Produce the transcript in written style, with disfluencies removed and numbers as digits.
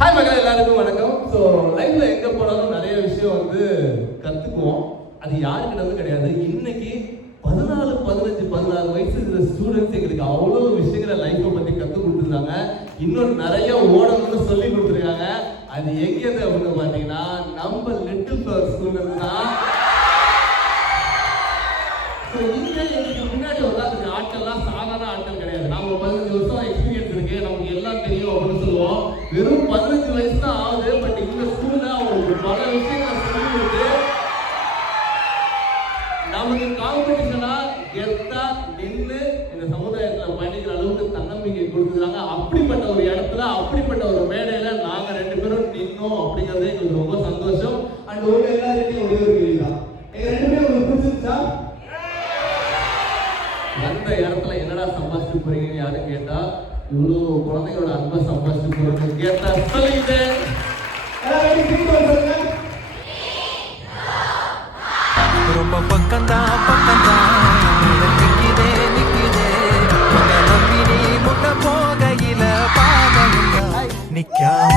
Hi மக்கள் எல்லாருக்கும் வணக்கம். ஸோ லைஃப்ல எங்க போனாலும் நிறைய விஷயம் கத்துக்குவோம். அது யாருக்கிட்ட கிடையாது. இன்னைக்கு 14, 15, 16 வயசு இருக்கிற ஸ்டூடெண்ட்ஸ் எங்களுக்கு அவ்வளோ விஷயங்களை லைஃப்பை பத்தி கற்றுக் கொடுத்துருக்காங்க. இன்னும் நிறைய ஓடணும்னு சொல்லி கொடுத்துருக்காங்க. அது எங்கேது அப்படின்னு பார்த்தீங்கன்னா நம்ம லிட்டில் ஃப்ளவர் ஸ்கூல்ல தான். இங்க எங்களுக்கு முன்னாடி உட்காந்துருக்க ஆட்கள்லாம் சாதாரண ஆட்கள் கிடையாது. நம்ம 15 வருஷம் எக்ஸ்பீரியன்ஸ் இருக்கு, நமக்கு எல்லாம் தெரியும் அப்படின்னு சொல்லுவோம். வெறும் 15 வயசு தான் ஆகுது. பட் இந்த ஸ்கூல்ல அவங்களுக்கு பல விஷயங்களை சொல்லி கொடுத்து நமக்கு காம்படிஷனா கெத்தா நின்று இந்த சமுதாயத்துல பயணிக்கிற அளவுக்கு தன்னம்பிக்கை கொடுத்துருக்காங்க. அப்படிப்பட்ட ஒரு இடத்துல, அப்படிப்பட்ட ஒரு மேடையில நாங்க 2 பேரும் நின்னோம் அப்படிங்கிறது எங்களுக்கு ரொம்ப சந்தோஷம். அண்ட் உங்க எல்லாருக்கும் ஒரே ஒரு கேள்வி தான், எங்க 2 பேரும் உங்களுக்கு பிடிச்சிருச்சா? அந்த இடத்துல என்னடா சம்பாதிச்சு போறீங்கன்னு யாரும் கேட்டா, இவ்வளோ குழந்தைங்களோட அன்பை சம்பாதிச்சு போறீங்க கேட்டா சொல்லிட்டு ரொம்ப பக்கம்தான் நிக்குதே முன்ன போகையில பாதம் நிக்காம